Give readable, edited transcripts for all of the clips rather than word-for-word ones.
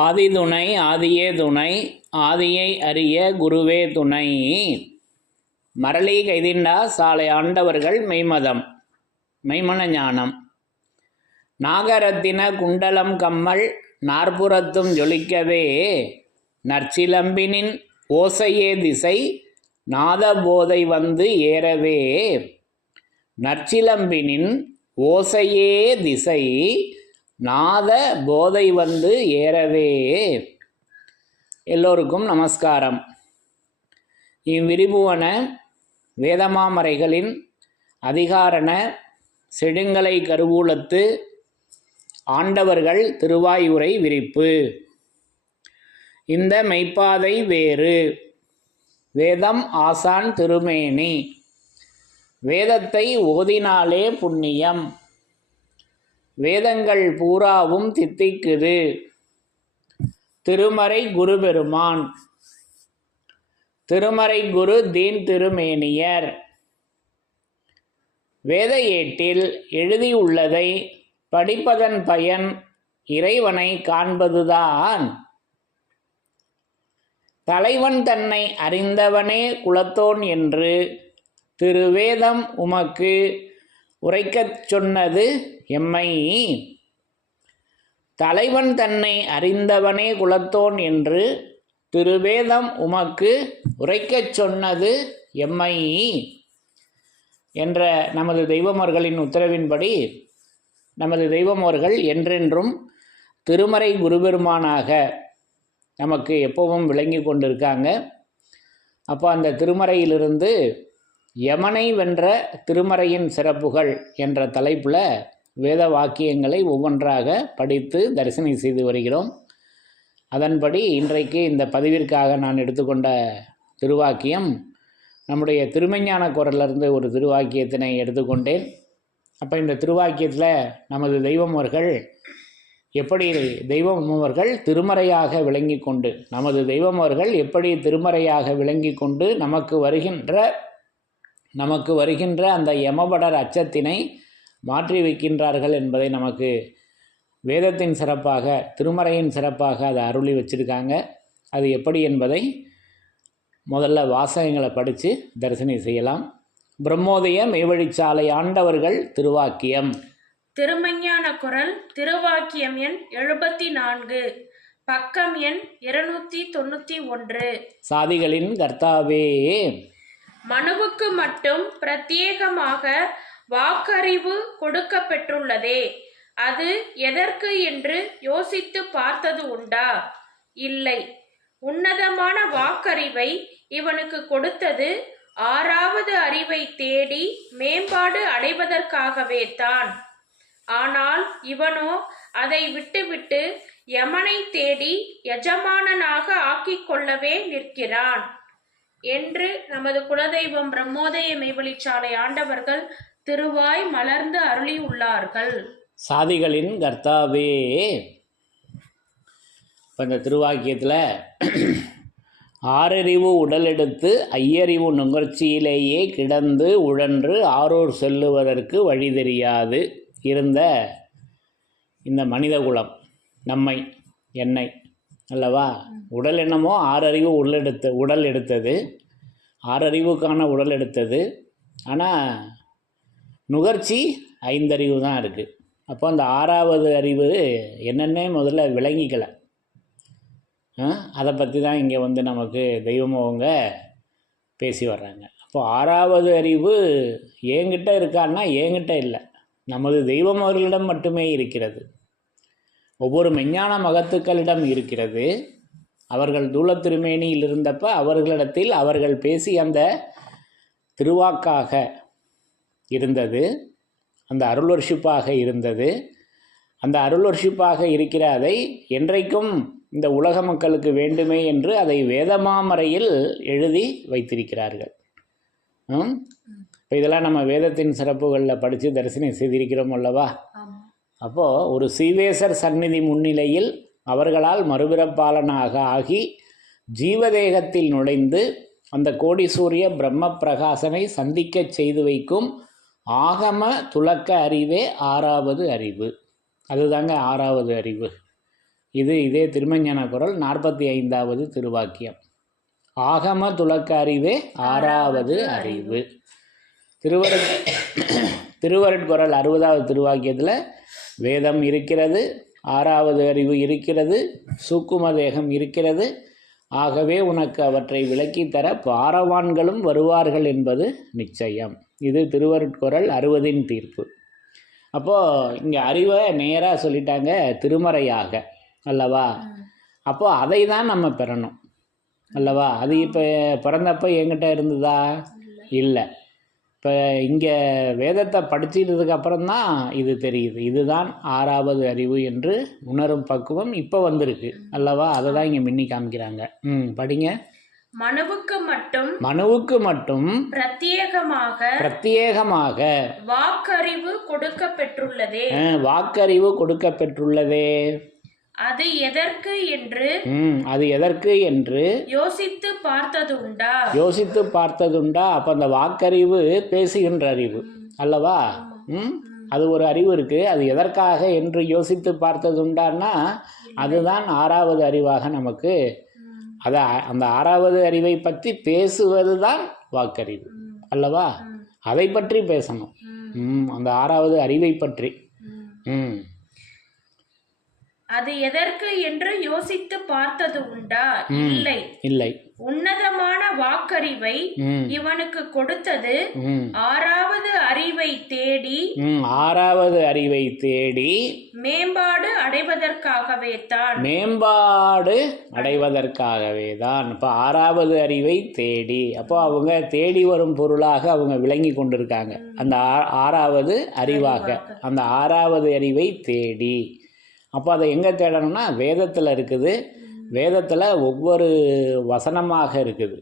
ஆதிதுணை ஆதியே துணை ஆதியை அறிய குருவே துணை. மரளி கைதிண்டா சாலை ஆண்டவர்கள் மெய்மதம் மெய்மன ஞானம். நாகரத்தின குண்டலம் கம்மல் நாற்புறத்தும் ஜொலிக்கவே நற்சிலம்பினின் ஓசையே திசை நாத போதை வந்து ஏறவே. நற்சிலம்பினின் ஓசையே திசை நாத போதை வந்து ஏறவே. எல்லோருக்கும் நமஸ்காரம். இவ்விரிபுவன வேதமாமறைகளின் அதிகாரண செடுங்கலை கருவூலத்து ஆண்டவர்கள் திருவாயுரை விரிப்பு. இந்த மெய்ப்பாதை வேறு வேதம் ஆசான் திருமேனி. வேதத்தை ஓதினாலே புண்ணியம். வேதங்கள் பூராவும் தித்திக்குது. திருமறை குரு பெருமான். திருமறை குரு தீன் திருமேனியர். வேத ஏட்டில் எழுதியுள்ளதை படிப்பதன் பயன் இறைவனை காண்பதுதான். தலைவன் தன்னை அறிந்தவனே குலத்தோன் என்று திருவேதம் உமக்கு உரைக்கச் சொன்னது எம்மை. தலைவன் தன்னை அறிந்தவனே குலத்தோன் என்று திருவேதம் உமக்கு உரைக்கச் சொன்னது எம்மை என்ற நமது தெய்வமர்களின் உத்தரவின்படி நமது தெய்வமர்கள் என்றென்றும் திருமறை குருபெருமானாக நமக்கு எப்பவும் விளங்கி கொண்டிருக்காங்க. அப்போ அந்த திருமறையிலிருந்து யமனை வென்ற திருமறையின் சிறப்புகள் என்ற தலைப்பில் வேத வாக்கியங்களை ஒவ்வொன்றாக படித்து தரிசனம் செய்து வருகிறோம். அதன்படி இன்றைக்கு இந்த பதிவிற்காக நான் எடுத்துக்கொண்ட திருவாக்கியம் நம்முடைய திருமெஞ்ஞான குரலிருந்து ஒரு திருவாக்கியத்தினை எடுத்துக்கொண்டேன். அப்போ இந்த திருவாக்கியத்தில் நமது தெய்வமர்கள் எப்படி தெய்வமர்கள் திருமறையாக விளங்கி கொண்டு நமது தெய்வமர்கள் எப்படி திருமறையாக விளங்கி கொண்டு நமக்கு வருகின்ற அந்த யமபடர் அச்சத்தினை மாற்றி வைக்கின்றார்கள் என்பதை நமக்கு வேதத்தின் சிறப்பாக திருமறையின் சிறப்பாக அதை அருளி வச்சிருக்காங்க. அது எப்படி என்பதை முதல்ல வாசகங்களை படித்து தரிசனம் செய்யலாம். பிரம்மோதய மெய்வழிச்சாலை ஆண்டவர்கள் திருவாக்கியம். திருமெஞ்ஞான குரல் திருவாக்கியம் எண் 74, பக்கம் எண் 291. சாதிகளின் கர்த்தாவே, மனுவுக்கு மட்டும் பிரத்யேகமாக வாக்கறிவு கொடுக்கப்பெற்றுள்ளதே, அது எதற்கு என்று யோசித்து பார்த்தது உண்டா? இல்லை. உன்னதமான வாக்கறிவை இவனுக்கு கொடுத்தது 6வது அறிவை தேடி மேம்பாடு அடைவதற்காகவே தான். ஆனால் இவனோ அதை விட்டுவிட்டு யமனை தேடி எஜமானனாக ஆக்கிக் கொள்ளவே நிற்கிறான் என்று நமது குலதெய்வம் பிரம்மோதய மெய்வழிச்சாலை ஆண்டவர்கள் திருவாய் மலர்ந்து அருளியுள்ளார்கள். சாதிகளின் கர்த்தாவே. இப்போ இந்த திருவாக்கியத்தில் 6 உடல் எடுத்து 5 நுகர்ச்சியிலேயே கிடந்து உழன்று ஆரோர் செல்லுவதற்கு வழி தெரியாது இருந்த இந்த மனித குலம் நம்மை என்னை அல்லவா. உடல் என்னமோ 6 உடல் எடுத்தது 6 உடல் எடுத்தது. ஆனால் நுகர்ச்சி 5 தான் இருக்குது. அப்போ அந்த 6வது அறிவு என்னென்னே முதல்ல விளங்கிக்கலை. அதை பற்றி தான் இங்கே வந்து நமக்கு தெய்வமவங்க பேசி வர்றாங்க. அப்போ 6வது அறிவு என்கிட்ட இருக்கான்னா என்கிட்ட இல்லை, நமது தெய்வமவர்களிடம் மட்டுமே இருக்கிறது. ஒவ்வொரு மெஞ்ஞான மகத்துக்களிடம் இருக்கிறது. அவர்கள் தூளத்திருமேனியில் இருந்தப்ப அவர்களிடத்தில் அவர்கள் பேசி அந்த திருவாக்காக இருந்தது, அந்த அருள்வர்ஷிப்பாக இருந்தது. அந்த அருள்வர்ஷிப்பாக இருக்கிற அதை என்றைக்கும் இந்த உலக மக்களுக்கு வேண்டுமே என்று அதை வேதமாமறையில் எழுதி வைத்திருக்கிறார்கள். இப்போ இதெல்லாம் நம்ம வேதத்தின் சிறப்புகளில் படித்து தரிசனம் செய்திருக்கிறோம் அல்லவா. அப்போது ஒரு சீவேசர் சந்நிதி முன்னிலையில் அவர்களால் மறுபிறப்பாளனாக ஆகி ஜீவதேகத்தில் நுழைந்து அந்த கோடிசூரிய பிரம்ம பிரகாசனை சந்திக்க செய்து வைக்கும் ஆகம துலக்க அறிவே 6வது அறிவு. அதுதாங்க 6வது அறிவு. இதே திருமஞான குறள் 45வது திருவாக்கியம். ஆகம துலக்க அறிவே ஆறாவது அறிவு. திருவருட்குறள் 60வது திருவாக்கியத்தில் வேதம் இருக்கிறது, ஆறாவது அறிவு இருக்கிறது, சூக்கும தேகம் இருக்கிறது, ஆகவே உனக்கு அவற்றை விளக்கித்தர பாரவான்களும் வருவார்கள் என்பது நிச்சயம். இது திருவருட்குறள் 60ன் தீர்ப்பு. அப்போது இங்கே அறிவை நேராக சொல்லிட்டாங்க திருமறையாக அல்லவா. அப்போது அதை தான் நம்ம பெறணும் அல்லவா. அது இப்போ பிறந்தப்போ என்கிட்ட இருந்ததா? இல்லை. இப்போ இங்கே வேதத்தை படிச்சிட்டதுக்கு அப்புறம்தான் இது தெரியுது. இதுதான் ஆறாவது அறிவு என்று உணரும் பக்குவம் இப்போ வந்திருக்கு அல்லவா. அதை தான் இங்கே மின்னி காமிக்கிறாங்க. படிங்க. மனுவுக்கு மட்டும் பிரத்யேகமாக வாக்கறிவு கொடுக்கப்பெற்றுள்ளதே. வாக்கறிவு கொடுக்கப்பெற்றுள்ளதே. அது எதற்கு என்று யோசித்து பார்த்ததுண்டா? அப்போ அந்த வாக்கறிவு பேசுகின்ற அறிவு அல்லவா. அது ஒரு அறிவு இருக்கு. அது எதற்காக என்று யோசித்து பார்த்ததுண்டான்னா அதுதான் ஆறாவது அறிவாக நமக்கு. அந்த ஆறாவது அறிவை பற்றி பேசுவது தான் வாக்கறிவு அல்லவா. அதை பற்றி பேசணும். அந்த ஆறாவது அறிவை பற்றி. அது எதற்கு என்று யோசித்து பார்த்தது உண்டா? இல்லை. உன்னதமான வாக்கறிவை இவனுக்கு கொடுத்தது ஆறாவது அறிவை தேடி மேம்பாடு அடைவதற்காகவே தான். இப்போ ஆறாவது அறிவை தேடி, அப்போ அவங்க தேடி வரும் பொருளாக அவங்க விளங்கி கொண்டிருக்காங்க. அந்த ஆறாவது அறிவாக அந்த ஆறாவது அறிவை தேடி. அப்போ அதை எங்கே தேடணும்னா வேதத்தில் இருக்குது. வேதத்தில் ஒவ்வொரு வசனமாக இருக்குது.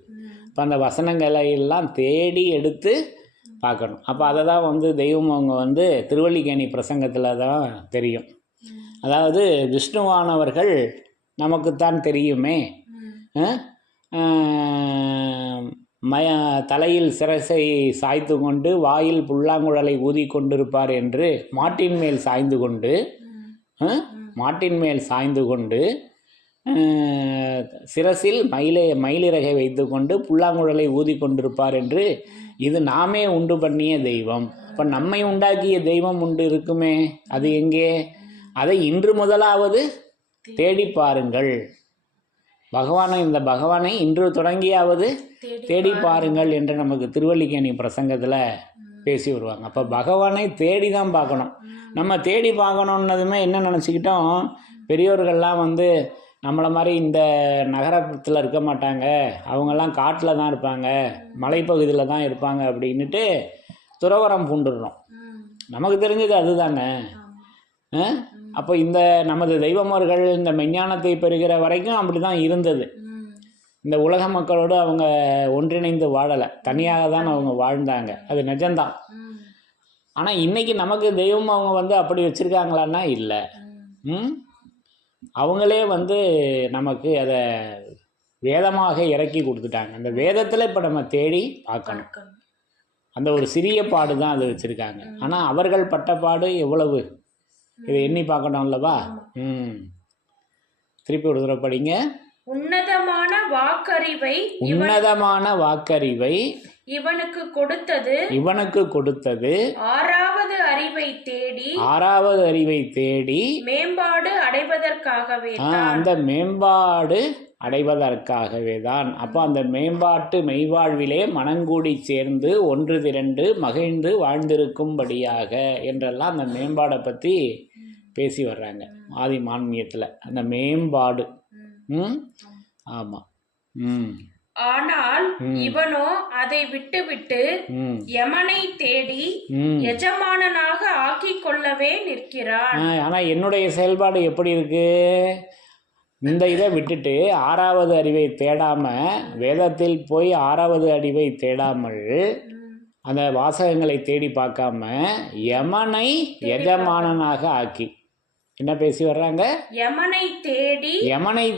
இப்போ அந்த வசனங்களை எல்லாம் தேடி எடுத்து பார்க்கணும். அப்போ அதை தான் தெய்வம் அவங்க திருவல்லிக்கேணி பிரசங்கத்தில் தான் தெரியும். அதாவது விஷ்ணுவானவர்கள் நமக்குத்தான் தெரியுமே. தலையில் சிரசை சாய்த்து கொண்டு வாயில் புல்லாங்குழலை ஊதி கொண்டிருப்பார் என்று மாட்டின் மேல் சாய்ந்து கொண்டு சிரசில் மயிலிறகை வைத்து கொண்டு புல்லாங்குழலை ஊதி கொண்டிருப்பார் என்று இது நாமே உண்டு பண்ணிய தெய்வம். இப்போ நம்மை உண்டாக்கிய தெய்வம் உண்டு இருக்குமே, அது எங்கே? அதை இன்று முதலாவது தேடி பாருங்கள். இந்த பகவானை இன்று தொடங்கியாவது தேடி பாருங்கள் என்று நமக்கு திருவல்லிக்கேணி பிரசங்கத்தில் பேசி வருவாங்க. அப்போ பகவானை தேடி தான் பார்க்கணும். நம்ம தேடி பார்க்கணுன்னதுமே என்ன நினச்சிக்கிட்டோம், பெரியோர்கள்லாம் நம்மளை மாதிரி இந்த நகரத்தில் இருக்க மாட்டாங்க, அவங்கெல்லாம் காட்டில் தான் இருப்பாங்க, மலைப்பகுதியில் தான் இருப்பாங்க அப்படின்ட்டு துறவரம் பூண்டுடுறோம். நமக்கு தெரிஞ்சது அதுதானே. அப்போ இந்த நமது தெய்வமர்கள் இந்த மெஞ்ஞானத்தை பெறுகிற வரைக்கும் அப்படி தான் இருந்தது. இந்த உலக மக்களோடு அவங்க ஒன்றிணைந்து வாழலை, தனியாக தான் அவங்க வாழ்ந்தாங்க. அது நிஜம்தான். ஆனால் இன்றைக்கி நமக்கு தெய்வம் அவங்க அப்படி வச்சுருக்காங்களான்னா இல்லை. அவங்களே நமக்கு அதை வேதமாக இறக்கி கொடுத்துட்டாங்க. அந்த வேதத்தில் இப்போ நம்ம தேடி பார்க்கணும். அந்த ஒரு சிறிய பாடு தான் அது வச்சுருக்காங்க. ஆனால் அவர்கள் பட்ட பாடு எவ்வளவு, இதை எண்ணி பார்க்கணும் அல்லவா. திருப்பி ஒரு தடவை படிங்க. உன்னதமான வாக்கறிவை இவனுக்கு கொடுத்தது ஆறாவது அறிவை தேடி மேம்பாடு அடைவதற்காகவே அந்த மேம்பாடு அடைவதற்காகவே தான். அப்போ அந்த மேம்பாட்டு மெய்வாழ்விலே மனங்கூடி சேர்ந்து ஒன்று திரண்டு மகிழ்ந்து வாழ்ந்திருக்கும்படியாக என்றெல்லாம் அந்த மேம்பாடை பற்றி பேசி வர்றாங்க ஆதி மான்மியத்தில். அந்த மேம்பாடு. ஆமாம். ஆனால் இவனோ அதை விட்டுவிட்டு யமனை தேடி எஜமானனாக ஆக்கிக் கொள்ளவே நிற்கிறான். ஆனால் என்னுடைய செயல்பாடு எப்படி இருக்கு? இந்த இதை விட்டுட்டு ஆறாவது அறிவை தேடாமல், வேதத்தில் போய் ஆறாவது அறிவை தேடாமல், அந்த வாசகங்களை தேடி பார்க்காம யமனை எஜமானனாக ஆக்கி என்ன பேசி வர்றாங்க? யமனை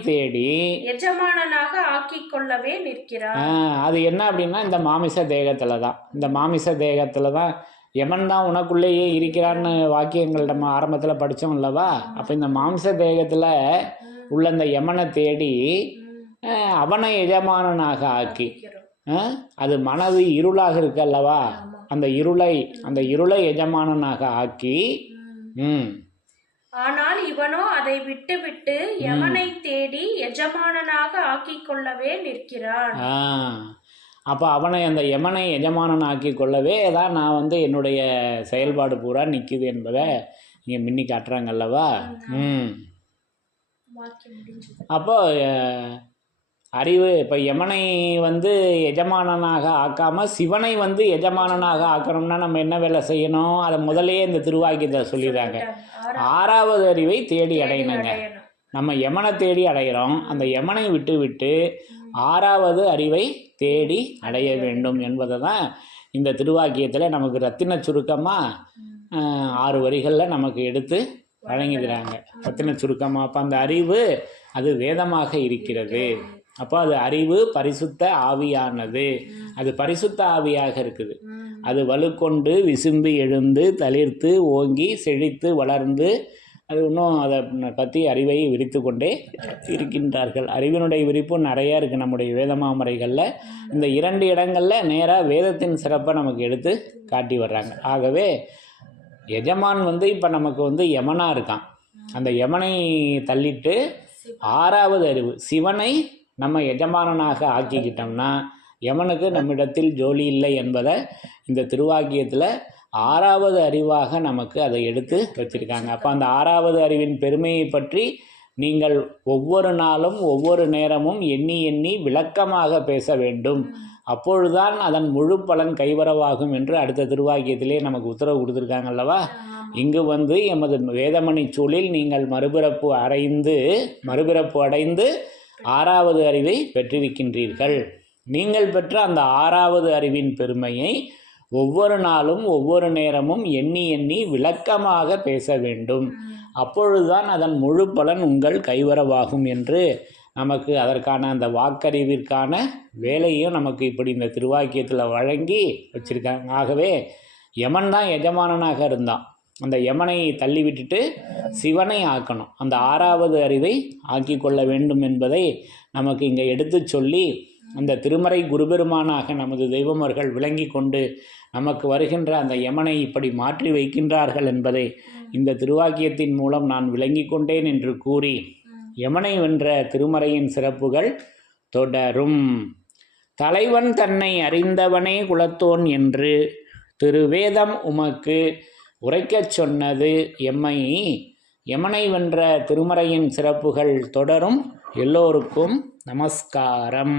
தேடி எஜமானனாக ஆக்கிக் கொள்ளவே நிற்கிறார். அது என்ன அப்படின்னா இந்த மாமிச தேகத்தில் தான் யமன் தான் உனக்குள்ளேயே இருக்கிறான்னு வாக்கியங்கள் நம்ம ஆரம்பத்தில் படித்தோம் அல்லவா? அப்போ இந்த மாம்ச தேகத்தில் உள்ள இந்த யமனை தேடி அவனை எஜமானனாக ஆக்கி, அது மனது இருளாக இருக்கு அல்லவா, அந்த இருளை எஜமானனாக ஆக்கி. ஆனால் இவனோ அதை விட்டு யமனை தேடி எஜமானனாக ஆக்கிக் கொள்ளவே நிற்கிறான். அப்போ அவனை அந்த யமனை எஜமானன் ஆக்கி கொள்ளவே தான் நான் என்னுடைய செயல்பாடு பூரா நிற்குது என்பதை இங்கே மின்னி காட்டுறாங்க அல்லவா? அப்போ அறிவு இப்போ யமனை எஜமானனாக ஆக்காமல் சிவனை எஜமானனாக ஆக்கணும்னா நம்ம என்ன வேலை செய்யணும்? அதை முதலையே இந்த திருவாக்கியத்தை சொல்லிடுறாங்க. 6வது அறிவை தேடி அடையணுங்க. நம்ம யமனை தேடி அடைகிறோம், அந்த யமனை விட்டு 6வது அறிவை தேடி அடைய வேண்டும் என்பதை தான் இந்த திருவாக்கியத்தில் நமக்கு ரத்தின சுருக்கமாக 6 வரிகளில் நமக்கு எடுத்து வழங்கிக்கிறாங்க. ரத்தின சுருக்கமாக. அப்போ அந்த அறிவு அது வேதமாக இருக்கிறது. அப்போ அது அறிவு பரிசுத்த ஆவியானது. அது பரிசுத்த ஆவியாக இருக்குது. அது வலுக்கொண்டு விசும்பி எழுந்து தளிர்த்து ஓங்கி செழித்து வளர்ந்து அது இன்னும் அதை பற்றி அறிவை விரித்து கொண்டே இருக்கின்றார்கள். அறிவினுடைய விரிப்பு நிறையா இருக்குது நம்முடைய வேதமாமறைகளில். இந்த 2 இடங்களில் நேராக வேதத்தின் சிறப்பை நமக்கு எடுத்து காட்டி வர்றாங்க. ஆகவே எஜமான் இப்போ நமக்கு யமனாக இருக்கான். அந்த யமனை தள்ளிட்டு 6வது அறிவு சிவனை நம்ம எஜமானனாக ஆக்கிக்கிட்டோம்னா யமனுக்கு நம்மிடத்தில் ஜோலி இல்லை என்பதை இந்த திருவாக்கியத்தில் 6வது அறிவாக நமக்கு அதை எடுத்து வச்சுருக்காங்க. அப்போ அந்த 6வது அறிவின் பெருமையை பற்றி நீங்கள் ஒவ்வொரு நாளும் ஒவ்வொரு நேரமும் எண்ணி விளக்கமாக பேச வேண்டும். அப்பொழுதுதான் அதன் முழு பலன் கைவரவாகும் என்று அடுத்த திருவாக்கியத்திலே நமக்கு உத்தரவு கொடுத்துருக்காங்க அல்லவா? இங்கு எமது வேதமணி சூழலில் நீங்கள் மறுபிறப்பு அடைந்து 6வது அறிவை பெற்றிருக்கின்றீர்கள். நீங்கள் பெற்ற அந்த 6வது அறிவின் பெருமையை ஒவ்வொரு நாளும் ஒவ்வொரு நேரமும் எண்ணி விளக்கமாக பேச வேண்டும். அப்பொழுதுதான் அதன் முழு பலன் உங்கள் கைவரவாகும் என்று நமக்கு அதற்கான அந்த வாக்கறிவிற்கான வேலையும் நமக்கு இப்படி இந்த திருவாக்கியத்தில் வழங்கி வச்சுருக்காங்க. ஆகவே யமன் தான் எஜமானனாக இருந்தான். அந்த யமனை தள்ளிவிட்டுட்டு சிவனை ஆக்கணும், அந்த 6வது அறிவை ஆக்கி கொள்ள வேண்டும் என்பதை நமக்கு இங்கே எடுத்து சொல்லி அந்த திருமறை குருபெருமானாக நமது தெய்வமர்கள் விளங்கி கொண்டு நமக்கு வருகின்ற அந்த யமனை இப்படி மாற்றி வைக்கின்றார்கள் என்பதை இந்த திருவாக்கியத்தின் மூலம் நான் விளங்கி கொண்டேன் என்று கூறி யமனை வென்ற திருமறையின் சிறப்புகள் தொடரும். தலைவன் தன்னை அறிந்தவனே குலத்தோன் என்று திருவேதம் உமக்கு உரைக்கச் சொன்னது எம்மை. யமனை வென்ற திருமறையின் சிறப்புகள் தொடரும். எல்லோருக்கும் நமஸ்காரம்.